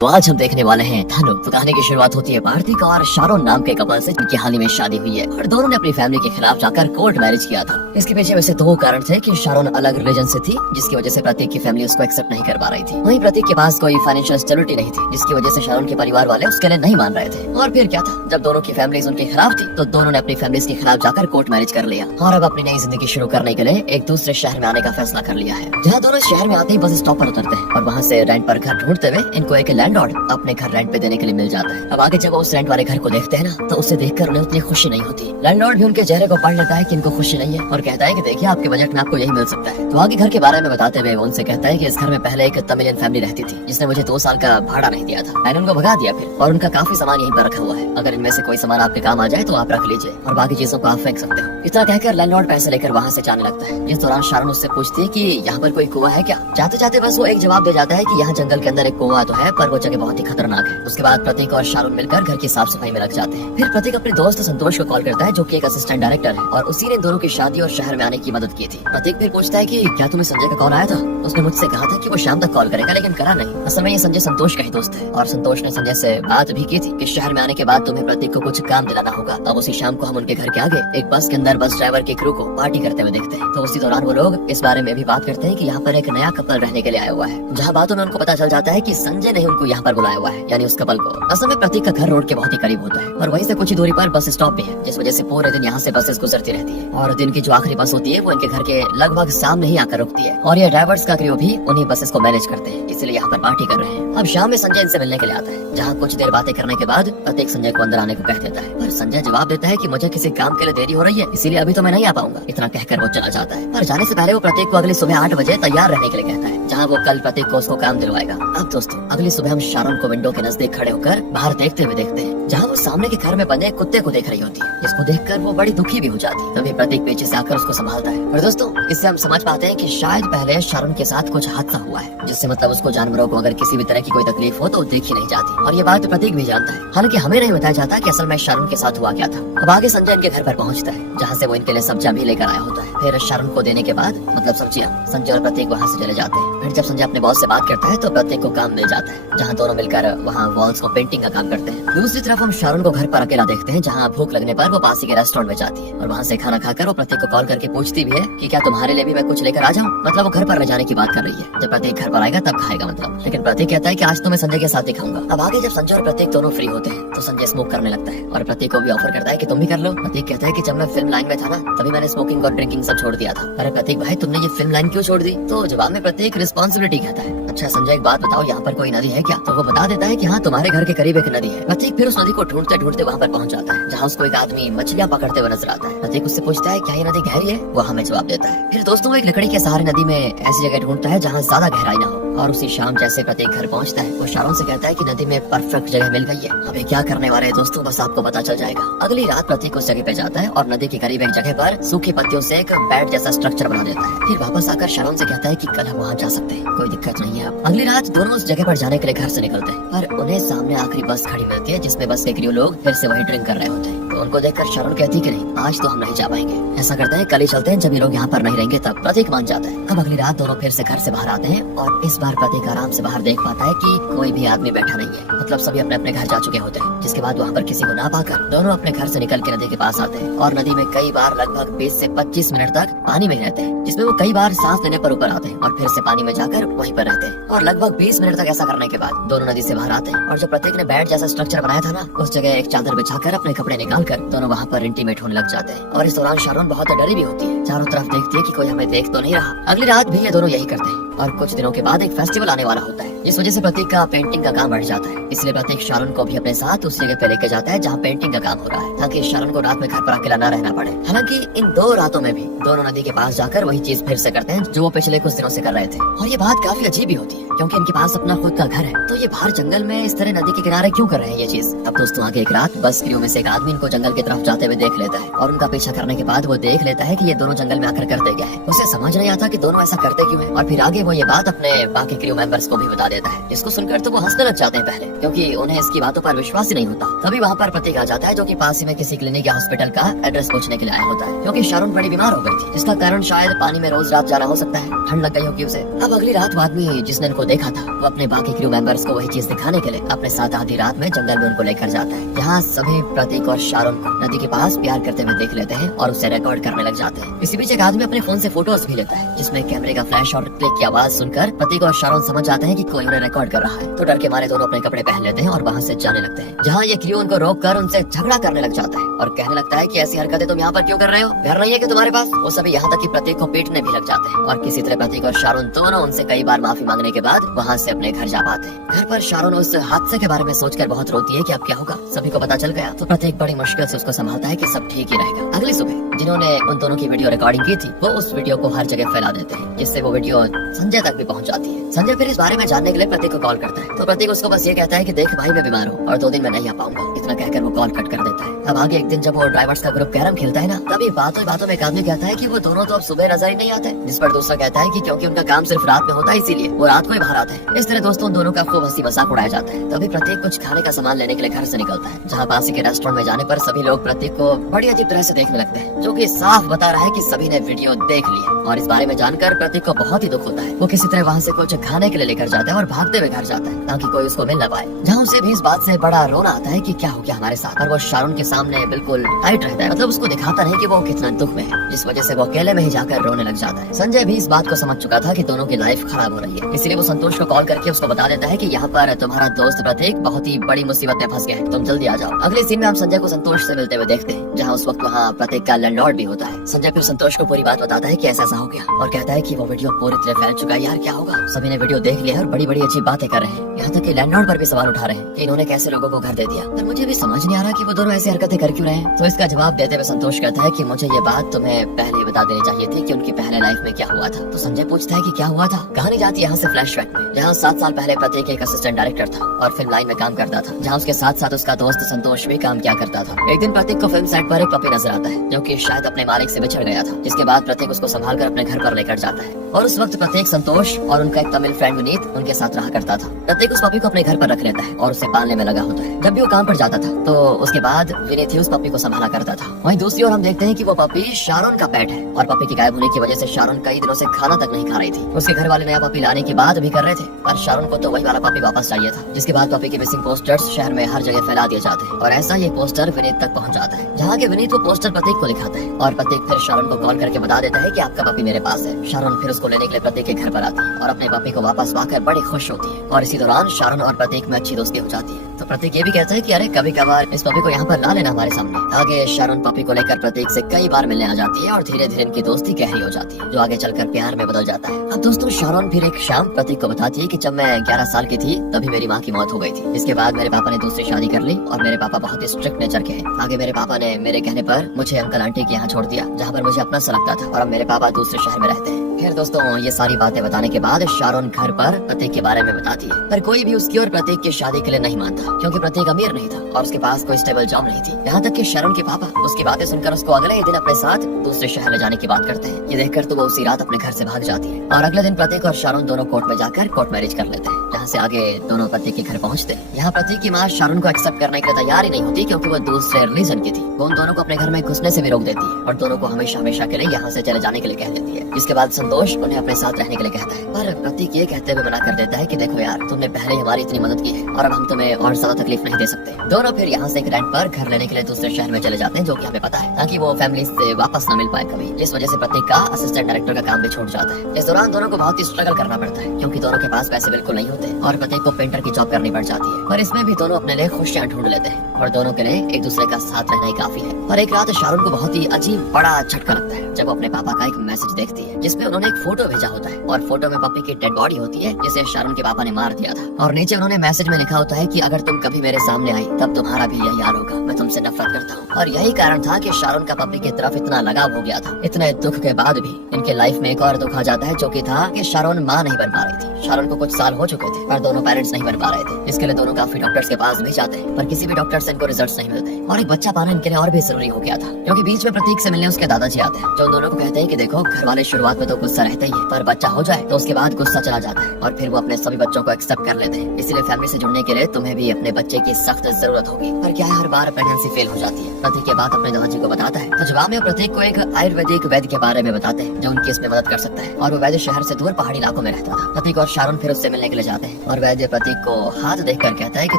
तो आज हम देखने वाले हैं धनु। तो कहानी की शुरुआत होती है कार्तिक और शारोन नाम के कपल से, जिनकी हाल ही में शादी हुई है और दोनों ने अपनी फैमिली के खिलाफ जाकर कोर्ट मैरिज किया था। इसके पीछे वैसे दो कारण थे कि शारोन अलग रिलीजन से थी, जिसकी वजह से प्रतीक की फैमिली उसको एक्सेप्ट नहीं कर पा रही थी। वहीं प्रतीक के पास कोई फाइनेंशियल स्टेबिलिटी नहीं थी, जिसकी वजह से शारोन के परिवार वाले उसके लिए नहीं मान रहे थे। और फिर क्या था, जब दोनों की फैमिलीज उनके खिलाफ थी तो दोनों ने अपनी फैमिलीज के खिलाफ जाकर कोर्ट मैरिज कर लिया और अब अपनी नई जिंदगी शुरू करने के लिए एक दूसरे शहर में आने का फैसला कर लिया है। जहाँ दोनों शहर में आते ही बस स्टॉप पर उतरते हैं और वहाँ से रेंट पर घर ढूंढते हुए इनको एक लैंडलॉर्ड अपने घर रेंट पे देने के लिए मिल जाता है। अब आगे जब वो उस रेंट वाले घर को देखते हैं ना, तो उसे देखकर उन्हें उतनी खुशी नहीं होती। लैंडलॉर्ड भी उनके चेहरे को पढ़ लेता है कि इनको खुशी नहीं है और कहता है कि देखिए आपके बजट में आपको यही मिल सकता है। तो आगे घर के बारे में बताते हुए वो उनसे कहता है कि इस घर में पहले एक तमिलियन फैमिली रहती थी, जिसने मुझे 2 साल का भाड़ा नहीं दिया था। मैंने उनको भगा दिया फिर, और उनका काफी सामान यहीं पर रखा हुआ है। अगर इनमें से कोई सामान आपके काम आ जाए तो आप रख लीजिए और बाकी चीजों को आप फेंक सकते हो। इतना कहकर लैंडलॉर्ड पैसे लेकर वहाँ से जाने लगता है। इस दौरान शारोन उससे पूछती है कि यहाँ पर कोई कुआं है क्या। जाते जाते बस वो एक जवाब दे जाता है कि यहाँ जंगल के अंदर एक कुआं तो है, पर वो जगह बहुत ही खतरनाक है। उसके बाद प्रतीक और शारोन मिलकर घर की साफ सफाई में लग जाते हैं। फिर प्रतीक अपने दोस्त संतोष को कॉल करता है, जो कि एक असिस्टेंट डायरेक्टर है और उसी ने दोनों की शादी और शहर में आने की मदद की थी। प्रतीक फिर पूछता है कि क्या तुम्हें संजय का कॉल आया था। उसने मुझसे कहा था कि वो शाम तक कॉल करेगा, लेकिन करा नहीं। असल में ये संजय संतोष का ही दोस्त है और संतोष ने संजय से बात भी की थी कि शहर में आने के बाद तुम्हें प्रतीक को कुछ काम दिलाना होगा। अब उसी शाम को हम उनके घर के आगे एक बस के अंदर बस ड्राइवर के क्रू को पार्टी करते हुए देखते हैं। तो उसी दौरान वो लोग इस बारे में भी बात करते हैं कि यहाँ पर एक नया कपल रहने के लिए आया हुआ है, जहाँ बातों में उनको पता चल जाता है कि संजय ने उनको यहाँ पर बुलाया हुआ है, यानी उस कपल को। असल में प्रतीक का घर रोड के बहुत ही करीब होता है और वहीं से कुछ ही दूरी पर बस स्टॉप भी है, जिस वजह से पूरे दिन यहाँ से बसेस गुजरती रहती है और दिन की जो आखिरी बस होती है वो इनके घर के लगभग सामने ही आकर रुकती है। और ये ड्राइवर्स का क्रू भी उन्हीं बसेस को मैनेज करते हैं, इसलिए यहाँ पर पार्टी कर रहे हैं। अब शाम में संजय इनसे मिलने के लिए आता है, जहाँ कुछ देर बातें करने के बाद प्रतीक संजय को अंदर आने को कह देता है, पर संजय जवाब देता है कि मुझे किसी काम के लिए देरी हो रही है, इसीलिए अभी तो मैं नहीं आ पाऊंगा। इतना कहकर वो चला जाता है। पर जाने से पहले वो प्रतीक को अगली सुबह 8 बजे तैयार रहने के लिए कहता है, जहाँ वो कल प्रतीक को उसको काम दिलवाएगा। अब दोस्तों अगली सुबह हम शारोन को विंडो के नजदीक खड़े होकर बाहर देखते हुए देखते हैं, जहाँ वो सामने के घर में बंधे कुत्ते को देख रही होती है, जिसको देखकर वो बड़ी दुखी भी हो जाती है। तभी प्रतीक पीछे से आकर उसको संभालता है। और दोस्तों इससे हम समझ पाते हैं कि शायद पहले शारोन के साथ कुछ हादसा हुआ है, जिससे मतलब उसको जानवरों को अगर किसी भी तरह की कोई तकलीफ हो तो देखी नहीं जाती। और ये बात प्रतीक भी जानता है, हालांकि हमें नहीं बताया जाता कि असल में शारोन के साथ हुआ क्या था। अब आगे संजय इनके घर पर पहुंचता है, जहाँ से वो इनके लिए सब्जियां भी लेकर आया होता है। फिर शारोन को देने के बाद मतलब सब्जियां, संजय और प्रतीक वहाँ से चले जाते हैं। फिर जब संजय अपने बॉस से बात करता है तो प्रतीक को काम मिल जाता है, जहाँ दोनों मिलकर वहाँ वॉल्स को पेंटिंग का काम करते हैं। दूसरी तरफ हम शारोन को घर पर अकेला देखते हैं, जहाँ भूख लगने पर वो पास ही के रेस्टोरेंट में जाती है और वहाँ से खाना खाकर वो प्रतीक को कॉल करके पूछती भी है कि क्या तुम्हारे लिए भी मैं कुछ लेकर आ जाऊँ। मतलब वो घर पर ले जाने की बात कर रही है, जब प्रतीक घर पर आएगा तब खाएगा मतलब। लेकिन प्रतीक कहता है कि आज तो मैं संजय के साथ ही खाऊंगा। अब आगे जब संजय और प्रतीक दोनों फ्री होते हैं तो संजय स्मोक करने लगता है और प्रतीक को भी ऑफर करता है कि तुम भी कर लो। प्रतीक कहता है कि जब मैं फिल्म लाइन में था ना, तभी मैंने स्मोकिंग और ड्रिंकिंग सब छोड़ दिया था। अरे प्रतीक भाई, तुमने ये फिल्म लाइन क्यों छोड़ दी। तो जवाब में प्रतीक रिस्पॉन्सिबिलिटी कहता है। अच्छा संजय एक बात बताओ, यहाँ पर कोई नदी है क्या। तो वो बता देता है कि हाँ तुम्हारे घर के करीब एक नदी है। प्रतीक फिर उस नदी को ढूंढते ढूंढते वहाँ पर पहुँच जाता है, जहाँ उसको एक आदमी मछलियाँ पकड़ते हुए नजर आता है। प्रतीक उससे पूछता है क्या ये नदी गहरी है, वो हमें जवाब देता है। फिर दोस्तों एक लकड़ी के सहारे नदी में ऐसी जगह ढूंढता है जहाँ ज्यादा गहराई ना हो। और उसी शाम जैसे प्रतीक घर पहुंचता है, वो शारोन से कहता है कि नदी में परफेक्ट जगह मिल गई है। अभी क्या करने वाले हैं दोस्तों, बस आपको पता चल जाएगा। अगली रात प्रतीक उस जगह पे जाता है और नदी के करीब एक जगह पर सूखी पत्तियों से एक बेड जैसा स्ट्रक्चर बना देता है। फिर वापस आकर शारोन से कहता है कि कल हम वहाँ जा सकते हैं, कोई दिक्कत नहीं है। अगली रात दोनों उस जगह पर जाने के लिए घर से निकलते हैं, पर उन्हें सामने आखिरी बस खड़ी मिलती है, जिसमें बस के क्रू लोग फिर से वही ड्रिंक कर रहे होते हैं। तो उनको देखकर शारोन कहती है कि नहीं, आज तो हम नहीं जा पाएंगे, ऐसा करते हैं कल ही चलते हैं, जब ये लोग यहाँ पर नहीं रहेंगे तब। प्रतीक मान जाता है। अब अगली रात दोनों फिर से घर से बाहर आते हैं और इस बार प्रतीक आराम से बाहर देख पाता है कि कोई भी आदमी बैठा नहीं है, मतलब सभी अपने अपने घर जा चुके होते हैं। जिसके बाद वहाँ पर किसी को ना पाकर दोनों अपने घर से निकल के नदी के पास आते हैं और नदी में कई बार लगभग 20 से 25 मिनट तक पानी में रहते हैं, जिसमें वो कई बार सांस लेने पर ऊपर आते हैं और फिर से पानी में जाकर वहीं पर रहते हैं। और लगभग 20 मिनट तक ऐसा करने के बाद दोनों नदी से बाहर आते हैं और जो प्रतीक ने बेड जैसा स्ट्रक्चर बनाया था ना, उस जगह एक चादर बिछाकर अपने कपड़े निकाल कर दोनों वहाँ पर इंटीमेट होने लग जाते हैं। और इस दौरान शारोन बहुत डरी भी होती है, चारों तरफ देखती है कि कोई हमें देख तो नहीं रहा। अगली रात भी ये दोनों यही करते हैं और कुछ दिनों के बाद एक फेस्टिवल आने वाला होता है, इस वजह से प्रतीक का पेंटिंग का काम बढ़ जाता है। इसलिए प्रतीक शारोन को भी अपने साथ उस जगह पे लेके जाता है जहाँ पेंटिंग का काम हो रहा है, ताकि शारोन को रात में घर पर अकेला न रहना पड़े। हालांकि इन 2 रातों में भी दोनों नदी के पास जाकर वही चीज फिर से करते हैं जो वो पिछले कुछ दिनों से कर रहे थे। और ये बात काफी अजीब भी होती है, क्योंकि इनके पास अपना खुद का घर है, तो ये बाहर जंगल में इस तरह नदी के किनारे क्यों कर रहे हैं ये चीज। अब दोस्तों आगे एक रात बस क्रू में से एक आदमी इनको जंगल की तरफ जाते हुए देख लेता है और उनका पीछा करने के बाद वो देख लेता है कि ये दोनों जंगल में आकर करते क्या है। उसे समझ नहीं आता कि दोनों ऐसा करते क्यों है, और फिर आगे वो ये बात अपने बाकी क्रू मेंबर्स को भी बता देता है, जिसको सुनकर तो वो हंसने लग जाते हैं पहले, क्योंकि उन्हें इसकी बातों पर विश्वास ही नहीं होता। तभी वहाँ पर प्रतीक आ जाता है, जो कि पास ही में किसी क्लिनिक या हॉस्पिटल का एड्रेस पूछने के लिए आया होता है, क्योंकि शारोन बड़ी बीमार हो गई थी, जिसका कारण शायद पानी में रोज रात जाना हो सकता है, ठंड लग गई होगी उसे। अब अगली रात वो आदमी जिसने इनको देखा था वो अपने बाकी क्रू मेंबर्स को वही चीज दिखाने के लिए अपने साथ आधी रात में जंगल में उनको लेकर जाता है। यहाँ सभी प्रतीक और शारोन को नदी के पास प्यार करते हुए देख लेते हैं और उसे रिकॉर्ड करने लग जाते हैं। इसी बीच एक आदमी अपने फोन से फोटोज भी लेता है, जिसमें कैमरे का फ्लैश और क्लिक की आवाज सुनकर प्रतीक और शारोन समझ जाते हैं कि कोई उन्हें रिकॉर्ड कर रहा है, तो डर के मारे दोनों अपने कपड़े पहन लेते हैं और वहाँ से जाने लगते हैं। जहाँ ये क्रू उनको रोक कर उनसे झगड़ा करने लग जाता है और कहने लगता है कि ऐसी हरकतें तुम यहाँ पर क्यों कर रहे हो, घर नहीं है कि तुम्हारे पास। वो सभी यहाँ तक कि प्रतीक को पीटने भी लग जाते हैं और किसी तरह प्रतीक और शारोन दोनों उनसे कई बार माफी मांगने के बाद वहाँ से अपने घर जा पाते हैं। घर पर शारोन उस हादसे के बारे में सोचकर बहुत रोती है कि अब क्या होगा, सभी को पता चल गया। तो प्रतीक बड़ी मुश्किल से उसको संभालता है कि सब ठीक ही रहेगा। अगली सुबह जिन्होंने उन दोनों की वीडियो रिकॉर्डिंग की थी वो उस वीडियो को हर जगह फैला देते हैं, जिससे वो वीडियो संजय तक भी पहुंच जाती है। संजय फिर इस बारे में जानने के लिए प्रतीक को कॉल करता है, तो प्रतीक उसको बस ये कहता है कि देख भाई मैं बीमार हूँ और 2 दिन में नहीं आ पाऊंगा, इतना कहकर वो कॉल कट कर देता है। अब आगे एक दिन जब वो ड्राइवर्स का ग्रुप कैरम खेलता है ना, तभी बातों में एक आदमी कहता है कि वो दोनों तो अब सुबह नजर ही नहीं आते, जिस पर दूसरा कहता है कि क्योंकि उनका काम सिर्फ रात में होता है इसीलिए वो रात को ही बाहर आते हैं। इस तरह दोस्तों दोनों का खूब हंसी मजाक उड़ाया जाता है। तभी प्रतीक कुछ खाने का सामान लेने के लिए घर से निकलता है, जहाँ पास के रेस्टोरेंट में जाने पर सभी लोग प्रतीक को बड़ी अजीब तरह से देखने लगते हैं, जो कि साफ बता रहा है कि सभी ने वीडियो देख ली है। और इस बारे में जानकर प्रतीक को बहुत ही दुख होता है। वो किसी तरह वहाँ से कुछ खाने के लिए लेकर जाता है और भागते हुए घर जाता है ताकि कोई उसको मिल न पाए, जहाँ उसे भी इस बात से बड़ा रोना आता है कि क्या हो गया हमारे साथ। और वो शारोन के सामने बिल्कुल टाइट रहता है, मतलब उसको दिखाता नहीं कि वो कितना दुख में है, जिस वजह से वो अकेले में ही जाकर रोने लग जाता है। संजय भी इस बात को समझ चुका था कि दोनों की लाइफ खराब हो रही है, इसलिए वो संतोष को कॉल करके उसको बता देता है कि यहाँ पर तुम्हारा दोस्त प्रतीक बहुत ही बड़ी मुसीबत में फंस गया है, तुम जल्दी आ जाओ। अगले सीन में हम संजय को संतोष से मिलते हुए देखते हैं, जहाँ उस वक्त वहाँ प्रतीक का लैंडलॉर्ड भी होता है। संजय फिर संतोष को पूरी बात बताता है कि ऐसा हो गया और कहता है कि वो वीडियो पूरी तरह फैल चुका है, यार क्या होगा। सभी ने वीडियो देख लिया और बड़ी बड़ी अच्छी बातें कर रहे हैं, यहाँ तक कि लैंडलॉर्ड पर भी सवाल उठा रहे हैं कि इन्होंने कैसे लोगों को घर दे दिया। पर मुझे भी समझ नहीं आ रहा कि वो दोनों ऐसी हरकतें कर क्यों रहे हैं। तो इसका जवाब देते हुए संतोष कहता है कि मुझे ये बात तुम्हें पहले बता देनी चाहिए थी कि उनकी पहले लाइफ में क्या हुआ था। तो संजय पूछता है कि क्या हुआ था। कहानी जाती है यहाँ से फ्लैशबैक में, जहाँ 7 साल पहले प्रतीक एक असिस्टेंट डायरेक्टर था और फिल्म लाइन में काम करता था, जहाँ उसके साथ साथ उसका दोस्त संतोष भी काम किया करता था। एक दिन प्रतीक को फिल्म सेट पर एक पपी नजर आता है, जो कि शायद अपने मालिक से बिछड़ गया था, जिसके बाद प्रतीक उसको संभाल कर अपने घर पर लेकर जाता है। और उस वक्त प्रतीक संतोष और उनका एक तमिल फ्रेंड विनीत उनके साथ रहा करता था। प्रतीक उस पपी को अपने घर पर रख लेता है और उसे पालने में लगा होता है। जब भी वो काम पर जाता था तो उसके बाद विनीत ही उस पपी को संभाला करता था। वहीं दूसरी ओर हम देखते हैं कि वो पपी शारोन का पेट है और पपी की गायब होने की वजह से शारोन कई दिनों से खाना तक नहीं खा रही थी। उसके घर वाले नया पपी लाने की बात भी कर रहे थे, पर शारोन को तो वही वाला पपी वापस चाहिए था। जिसके बाद पपी के मिसिंग पोस्टर्स शहर में हर जगह फैला दिए जाते हैं और ऐसा ये पोस्टर विनीत तक पहुंच जाता है, जहाँ के विनीत वो पोस्टर प्रतीक को दिखाता है और प्रतीक फिर शारोन को कॉल करके बता देता है कि आपका पपी मेरे पास है। शारोन फिर उसको लेने के लिए प्रतीक के घर पर आती है और अपने पपी को वापस पाकर बड़ी खुश होती है और इसी दौरान शारोन और प्रतीक में अच्छी दोस्ती हो जाती है। तो प्रतीक ये भी कहता है कि अरे कभी कभार इस पपी को यहाँ पर ला लेना हमारे सामने। आगे शारोन पपी को लेकर प्रतीक से कई बार मिलने आ जाती है और धीरे धीरे इनकी दोस्ती गहरी हो जाती है, जो आगे चलकर प्यार में बदल जाता है। अब दोस्तों शारोन फिर एक शाम प्रतीक को बताती है कि जब मैं 11 साल की थी तभी मेरी माँ की मौत हो गई थी। इसके बाद मेरे पापा ने दूसरी शादी कर ली और मेरे पापा बहुत ही स्ट्रिक्ट नेचर के हैं। आगे मेरे पापा ने मेरे कहने पर मुझे अंकल आंटी के यहाँ छोड़ दिया, जहाँ पर मुझे अपना सा लगता था, और अब मेरे पापा दूसरे शहर में रहते हैं। फिर दोस्तों ये सारी बातें बताने के बाद शारोन घर पर प्रतीक के बारे में बताती है, पर कोई भी उसकी और प्रतीक की शादी के लिए नहीं मानता, क्योंकि प्रतीक अमीर नहीं था और उसके पास कोई स्टेबल जॉब नहीं थी। यहाँ तक कि शारोन के पापा उसकी बातें सुनकर उसको अगले ही दिन अपने साथ दूसरे शहर में जाने की बात करते हैं। ये देखकर तो वो उसी रात अपने घर से भाग जाती है और अगले दिन प्रतीक और शारोन दोनों कोर्ट में जाकर कोर्ट मैरिज कर लेते हैं, जहाँ से आगे दोनों प्रतीक के घर पहुँचते हैं। यहाँ प्रतीक की माँ शारोन को एक्सेप्ट करने के लिए तैयार ही नहीं होती, क्योंकि वो दूसरे रिलीजन की थी। वो उन दोनों को अपने घर में घुसने से भी रोक देती है और दोनों को हमेशा हमेशा के लिए यहाँ से चले जाने के लिए कह देती है। इसके बाद संतोष उन्हें अपने साथ रहने के लिए कहता है, पर प्रतीक ये कहते हुए मना कर देता है कि देखो यार, तुमने पहले ही हमारी इतनी मदद की है और अब हम तुम्हें और ज्यादा तकलीफ नहीं दे सकते। दोनों फिर यहाँ से एक रेंट पर घर लेने के लिए दूसरे शहर में चले जाते हैं, जो कि हमें पता है, ताकि वो फैमिली से वापस न मिल पाए कभी। इस वजह से प्रतीक का असिस्टेंट डायरेक्टर का काम भी छूट जाता है। इस दौरान दोनों को बहुत ही स्ट्रगल करना पड़ता है, क्योंकि दोनों के पास पैसे बिल्कुल नहीं होते और प्रतीक को पेंटर की जॉब करनी पड़ जाती है। पर इसमें भी दोनों अपने लिए खुशियाँ ढूंढ लेते हैं और दोनों के लिए एक दूसरे का साथ रहना ही काफी है। और एक रात शारोन को बहुत ही अजीब बड़ा झटका लगता है जब अपने पापा का एक मैसेज देखती है, जिसमें उन्होंने एक फोटो भेजा होता है और फोटो में पपी की डेड बॉडी होती है, जिसे शारोन के पापा ने मार दिया था। और नीचे उन्होंने मैसेज में लिखा होता है कि अगर तुम कभी मेरे सामने आई तब तुम्हारा भी यही हाल होगा, मैं तुमसे नफरत करता हूँ। और यही कारण था कि शारोन का पपी की तरफ इतना लगाव हो गया था। इतने दुख के बाद भी इनके लाइफ में एक और दुख आ जाता है, जो कि था कि शारोन माँ नहीं बन पा रही थी। शारोन को कुछ साल हो चुके थे पर दोनों पेरेंट्स नहीं बन पा रहे थे। इसके लिए दोनों काफी डॉक्टर्स के पास भी जाते हैं, पर किसी भी डॉक्टर से इनको रिजल्ट्स नहीं मिलते और एक बच्चा पाना इनके लिए और भी जरूरी हो गया था, क्योंकि बीच में प्रतीक से मिलने उसके दादाजी आते हैं, जो उन दोनों को कहते हैं कि देखो घर वाले शुरुआत में तो गुस्सा रहता ही है, पर बच्चा हो जाए तो उसके बाद गुस्सा चला जाता है और फिर वो अपने सभी बच्चों को एक्सेप्ट कर लेते हैं। इसीलिए फैमिली से जुड़ने के लिए तुम्हें भी अपने बच्चे की सख्त जरूरत होगी। पर क्या है, हर बार प्रेगनेंसी फेल हो जाती है। प्रतीक ये बात अपने दादाजी को बताता है, तो जवाब में प्रतीक को एक आयुर्वेदिक वैद्य के बारे में बताते हैं जो उनकी इसमें मदद कर सकता है, और वो वैद्य शहर से दूर पहाड़ी इलाकों में रहता था। प्रतीक और शारोन फिर उससे मिलने के लिए जाते हैं और वैद्य प्रतीक को हाथ देखकर कहता है कि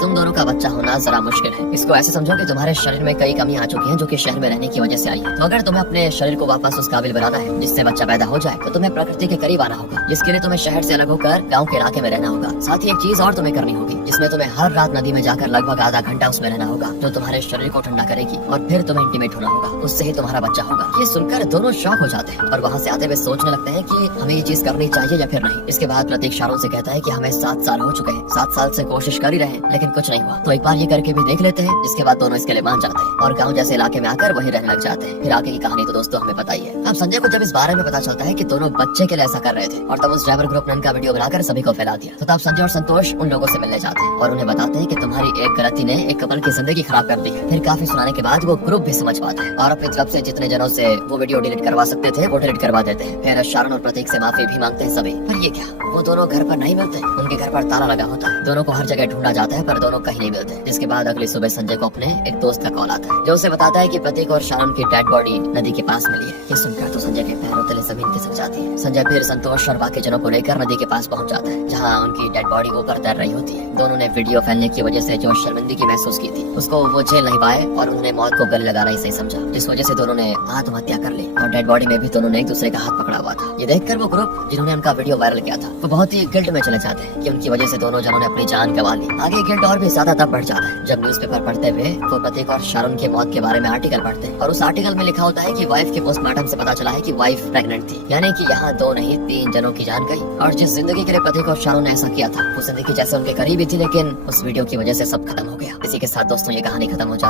तुम दोनों का बच्चा होना जरा मुश्किल है। इसको ऐसे समझो कि तुम्हारे शरीर में कई कमी आ चुकी है जो कि शहर में रहने की वजह से आई है। तो अगर तुम्हें अपने शरीर को वापस उस काबिल बनाना है जिससे बच्चा पैदा हो जाए, तो तुम्हें प्रकृति के करीब आना होगा, जिसके लिए तुम्हें शहर से अलग होकर गाँव के इलाके में रहना होगा। साथ ही एक चीज और तुम्हें करनी होगी, जिसमें तुम्हें हर रात नदी में जाकर लगभग आधा घंटा उसमें रहना होगा, जो तुम्हारे शरीर को ठंडा करेगी, और फिर तुम्हें इंटीमेट होना होगा, उससे ही तुम्हारा बच्चा होगा। ये सुनकर दोनों शॉक हो जाते हैं और वहाँ से आते हुए सोचने लगते हैं कि हमें ये चीज करनी चाहिए या फिर नहीं। इसके बाद प्रतीक शारोन से कहता है कि हमें 7 साल हो चुके हैं, 7 साल से कोशिश कर ही रहे हैं लेकिन कुछ नहीं हुआ, तो एक बार ये करके भी देख लेते हैं। जिसके बाद दोनों इसके लिए मान जाते हैं और गाँव जैसे इलाके में आकर वहीं रहने लग जाते हैं। फिर आगे की कहानी तो दोस्तों हमें पता ही है। अब संजय को जब इस बारे में पता चलता है कि दोनों बच्चे के लिए ऐसा कर रहे थे, और तब उस ड्राइवर ग्रुप ने उनका वीडियो बनाकर सभी को फैला दिया, तो तब संजय और संतोष उन लोगों से मिलने जाते हैं और उन्हें बताते हैं कि तुम्हारी एक गलती ने एक कपल की जिंदगी खराब कर दी है। फिर काफी सुनाने के बाद वो ग्रुप भी समझ पाते हैं और अपनी तरफ से जितने जनों से वो वीडियो डिलीट करवा सकते थे वो डिलीट करवा देते हैं। फिर शारोन और प्रतीक से माफी भी मांगते हैं सभी। पर ये क्या, वो दोनों घर पर नहीं मिलते, उनके घर पर ताला लगा होता है। दोनों को हर जगह ढूंढा जाता है पर दोनों कहीं नहीं मिलते। जिसके बाद अगली सुबह संजय को अपने एक दोस्त का कॉल आता है जो उसे बताता है कि प्रतीक और शारोन की डेड बॉडी नदी के पास मिली है। ये सुनकर तो संजय के पैरों तले जमीन खिसक जाती है। संजय फिर संतोष और बाकी जनों को लेकर नदी के पास पहुंच जाता है, जहां उनकी डेड बॉडी ऊपर तैर रही होती है। दोनों ने वीडियो फैलने की वजह से जो शर्मिंदगी महसूस की थी उसको वो झेल नहीं पाए और उन्होंने मौत को गले लगाना ही सही समझा, जिस वजह से दोनों ने आत्महत्या कर ली और डेड बॉडी में भी दोनों ने एक दूसरे का हाथ पकड़ा हुआ था। ये देखकर वो ग्रुप जिन्होंने उनका वीडियो वायरल किया था वो बहुत ही गिल्ट में चले जाते हैं कि उनकी वजह से दोनों जनों ने अपनी जान गंवा ली। आगे गिल्ट और भी ज्यादा तब बढ़ जाता है जब न्यूज़पेपर पढ़ते हुए वो प्रतीक और शारोन की मौत के बारे में आर्टिकल पढ़ते हैं और उस आर्टिकल में लिखा होता है कि वाइफ के पोस्टमार्टम से पता चला है कि वाइफ प्रेग्नेंट थी, यानी कि यहाँ 2 नहीं 3 जनों की जान गई। और जिस जिंदगी के लिए प्रतीक और शारोन ने ऐसा किया था वो जिंदगी जैसे उनके करीब ही थी, लेकिन उस वीडियो की वजह से सब खत्म हो गया। इसी के साथ दोस्तों ये कहानी खत्म हो जाती है।